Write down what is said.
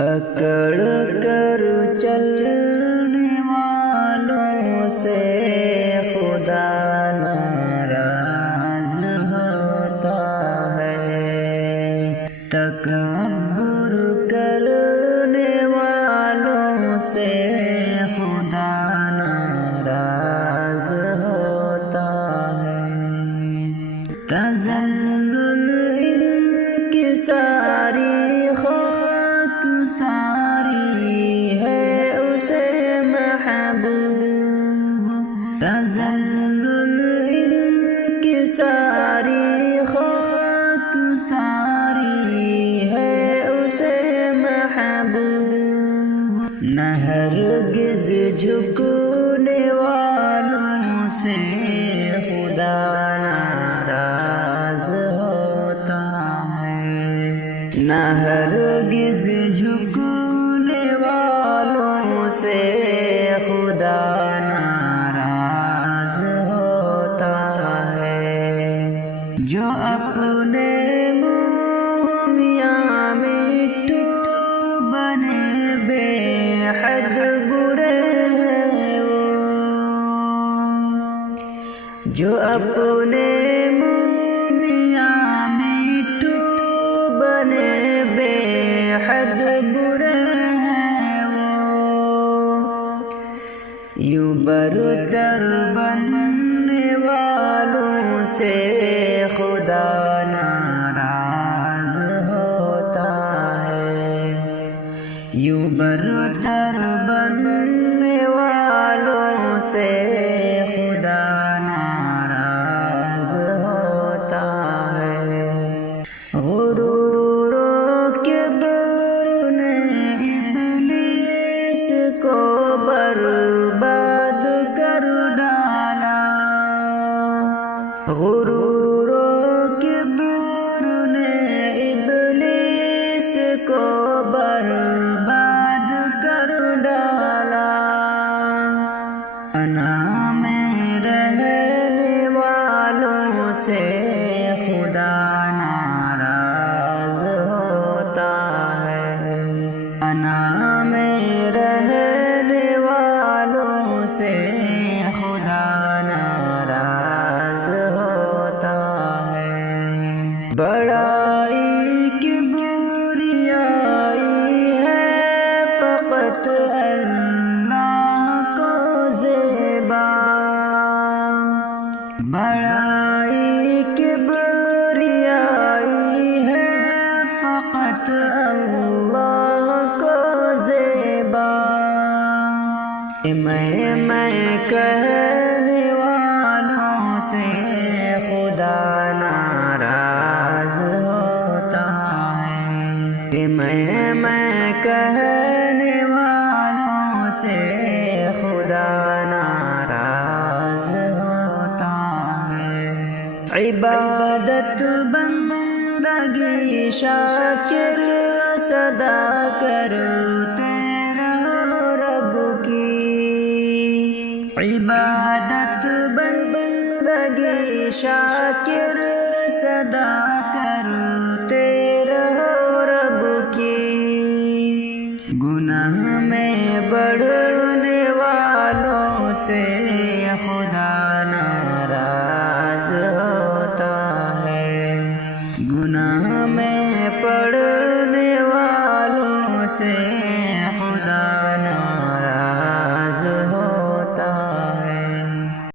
اکڑ کر چلنے والوں سے خدا ناراض ہوتا ہے، تکبر کرنے والوں سے خدا ناراض ہوتا ہے، تزلزل ان کی ساری خاک ساری ہے اسے محبوب، تزلزل ان کی ساری خاک ساری ہے اسے محبوب، نہ ہرگز جھکنے والوں سے خدا ناراض ہوتا ہے، نہ ہرگز جھکنے والوں سے خدا ناراض ہوتا ہے، جو اپنے منہ میاں مٹھو بنے بے حد برے ہیں وہ، جو اپنے منہ میاں مٹھو بنے بے حد برے ہیں وہ، یوں برتر بننے والوں سے خدا ناراض ہوتا ہے، یوں برتر بننے والوں سے خدا ناراض ہوتا ہے، غرور و کبر نے ابلیس کو برباد کر ڈالا، غرور و کبر نے ابلیس کو برباد کر ڈالا، انا میں رہنے والوں سے خدا ناراض ہوتا ہے، انا میں رہنے والوں سے خدا ناراض ہوتا ہے، بڑائی کی بریائی ہے فقط اللہ کو زیبا، بڑائی کی بریائی ہے فقط اللہ کو زیبا، میں کہنے والوں سے خدا ناراض ہوتا ہے، میں کہنے والوں سے خدا ناراض ہوتا ہے، عبادت بندگی شاکر صدا کرتے رہو رب کی، عبادت بندگی شاکر صدا کرتے رہو رب کی، گناہ میں بڑھنے والوں سے خدا ناراض ہوتا ہے، گناہ میں پڑھنے والوں سے